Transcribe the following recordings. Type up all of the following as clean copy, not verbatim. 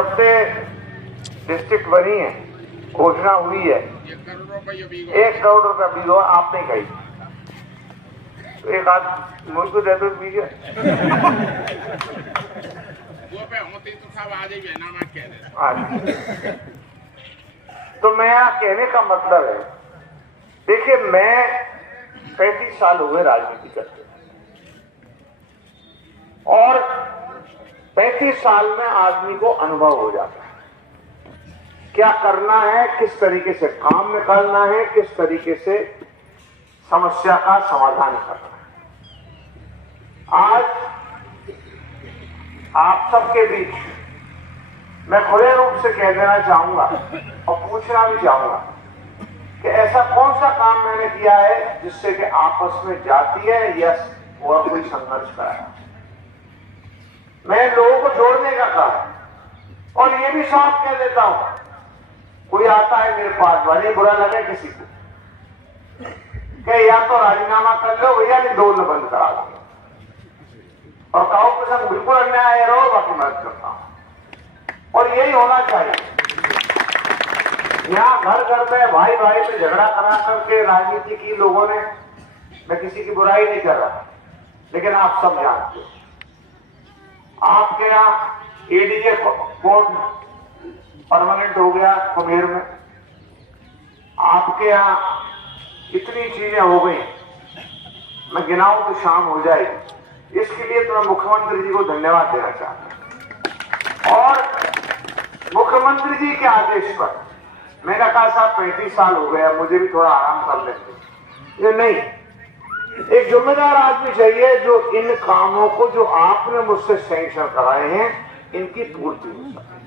जब से डिस्ट्रिक्ट बनी है, घोषणा हुई है 1 करोड़ रुपया बीघा आपने कही, तो एक आध मुझको दे दो बीघा। तो मैं यहाँ कहने का मतलब है, देखिए मैं 35 साल हुए राजनीति करते और 35 साल में आदमी को अनुभव हो जाता है क्या करना है, किस तरीके से काम निकालना है, किस तरीके से समस्या का समाधान करना है। आज आप सबके बीच मैं खुले रूप से कह देना चाहूंगा और पूछना भी चाहूंगा कि ऐसा कौन सा काम मैंने किया है जिससे कि आपस में जाती है या और कोई संघर्ष कराया। मैं लोगों को जोड़ने का काम और ये भी साफ कह देता हूं, कोई आता है मेरे पास, भले बुरा लगे किसी को, कि या तो राजीनामा कर लो भैया, नहीं दौड़ बंद करा दो, और काऊ के संग बिल्कुल अन्याय रहो, बाकी मदद करता हूं। और यही होना चाहिए। यहाँ घर घर में भाई भाई में झगड़ा करा करके राजनीति की लोगों ने, मैं किसी की बुराई नहीं कर रहा, लेकिन आप सब जानते हो आपके यहाँ एडीजे कोर्ट परमानेंट हो गया कुमेर में, आपके यहाँ इतनी चीजें हो गई, मैं गिनाऊं तो शाम हो जाएगी। इसके लिए तो मैं मुख्यमंत्री जी को धन्यवाद देना चाहता हूं। और मुख्यमंत्री जी के आदेश पर मैंने कहा साहब 35 साल हो गया, मुझे भी थोड़ा आराम कर लेते। ये नहीं, एक जिम्मेदार आदमी चाहिए जो इन कामों को जो आपने मुझसे सैंक्शन कराए हैं इनकी पूर्ति हो सके।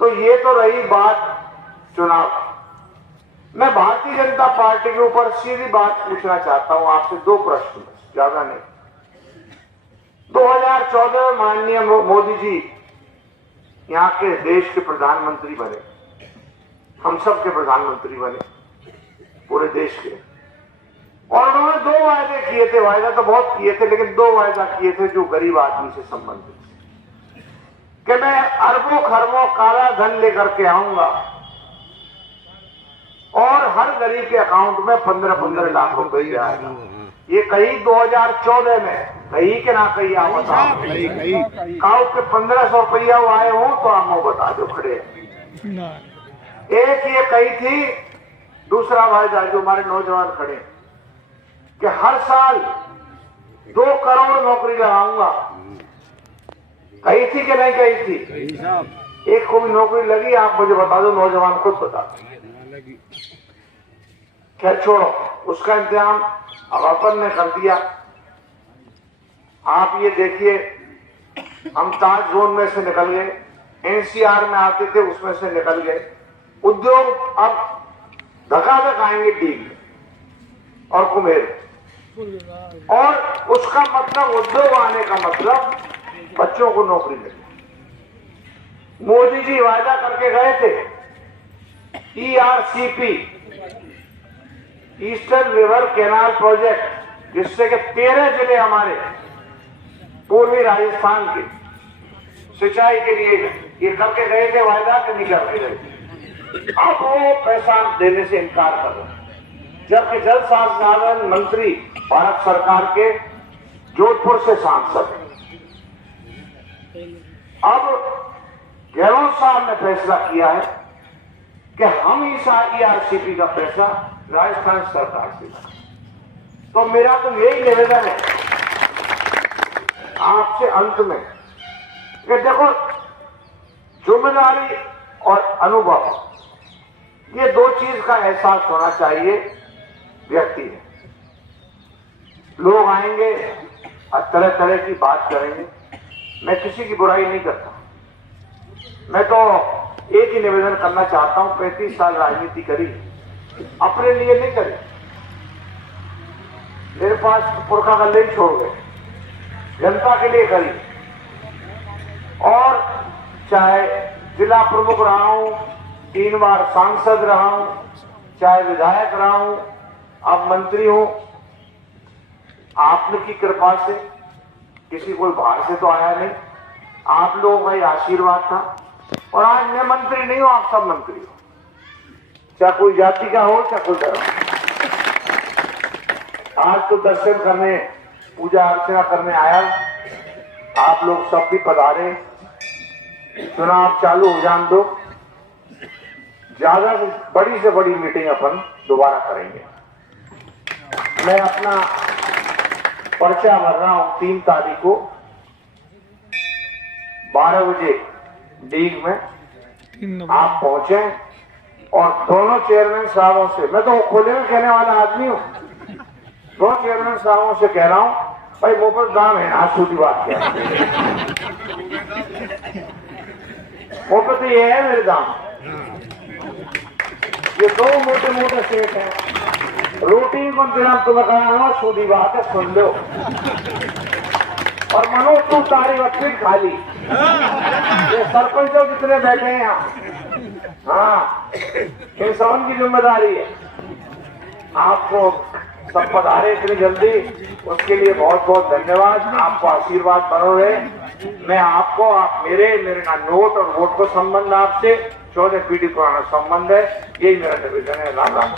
तो ये तो रही बात चुनाव। मैं भारतीय जनता पार्टी के ऊपर सीधी बात पूछना चाहता हूं आपसे, 2 प्रश्न, ज्यादा नहीं। 2014 में माननीय मोदी जी यहाँ के देश के प्रधानमंत्री बने, हम सब के प्रधानमंत्री बने पूरे देश के, और उन्होंने 2 वायदे किए थे। वायदा तो बहुत किए थे, लेकिन 2 वायदा किए थे जो गरीब आदमी से संबंधित, कि मैं अरबों खरबों काला धन लेकर के आऊंगा और हर गरीब के अकाउंट में 15-15 लाख रुपए जाएगा। ये कही 2014 में, कही कि ना कही आप बताओ। काउ के 1500 रुपया आए हो तो आप वो बता दो खड़े। एक ये कही थी, दूसरा वायदा जो हमारे नौजवान खड़े कि हर साल 2 करोड़ नौकरी लगाऊंगा। कही थी कि नहीं कही थी? एक को भी नौकरी लगी आप मुझे बता दो, नौजवान खुद बता दो। क्या छोड़ो, उसका इंतजाम अब अपन ने कर दिया। आप ये देखिए, हम ताज जोन में से निकल गए, एनसीआर में आते थे उसमें से निकल गए। उद्योग अब धकाधक आएंगे डील और कुमेर, और उसका मतलब उद्योग आने का मतलब बच्चों को नौकरी मिले। मोदी जी वायदा करके गए थे ERCP, eastern river canal project, जिससे कि 13 जिले हमारे पूर्वी राजस्थान के सिंचाई के लिए ये करके गए थे वायदा, कि नहीं करके गए। अब वो पैसा देने से इनकार कर रहे हैं, जबकि जल संसाधन मंत्री भारत सरकार के जोधपुर से सांसद हैं। अब गहलोत साहब ने फैसला किया है कि हम इस ईआरसीपी का पैसा राजस्थान सरकार से, तो मेरा तो यही निवेदन है आपसे अंत में कि देखो, जिम्मेदारी और अनुभव, ये 2 चीज का एहसास होना चाहिए व्यक्ति में। लोग आएंगे और तरह तरह की बात करेंगे, मैं किसी की बुराई नहीं करता। मैं तो एक ही निवेदन करना चाहता हूं, 35 साल राजनीति करी, अपने लिए नहीं करी, मेरे पास पुरखा गले ही छोड़ गए, जनता के लिए करी। और चाहे जिला प्रमुख रहा हूं, 3 बार सांसद रहा हूं, चाहे विधायक रहा हूं, अब मंत्री हूं, आपने की कृपा से, किसी कोई बाहर से तो आया नहीं, आप लोगों का ही आशीर्वाद था। और आज मैं मंत्री नहीं हूं, आप सब मंत्री हो, चाहे कोई जाति का हो चाहे कोई धर्म। आज तो दर्शन करने, पूजा अर्चना करने आया, आप लोग सब भी पधारे। चुनाव चालू हो जान दो, ज्यादा से बड़ी मीटिंग अपन दोबारा करेंगे। मैं अपना पर्चा भर रहा हूं 3 तारीख को 12 बजे डीग में आप पहुंचे और दोनों चेयरमैन साहबों से, मैं तो खोले में कहने वाला आदमी हूं, दोनों चेयरमैन साहबों से कह रहा हूं भाई वो पर दाम है ना, सूदी बात क्या है, वो पर तो ये है मेरे दाम। ये 2 मोटे सेठ हैं, रोटी को इंतजाम तुम्हें कराना, सूदी बात है, सुन लो। और मनोज तू तारी वक्ती खाली, ये सरपंच जितने बैठे हैं यहाँ, हाँ, इन सबन की जिम्मेदारी है। आपको सब पधारे इतनी जल्दी, उसके लिए बहुत बहुत धन्यवाद। आपको आशीर्वाद बनो रहे। मैं आपको, आप मेरे ना नोट और वोट को संबंध आपसे 14 पीढ़ी पुराना संबंध है, यही मेरा निवेदन है। राम राम।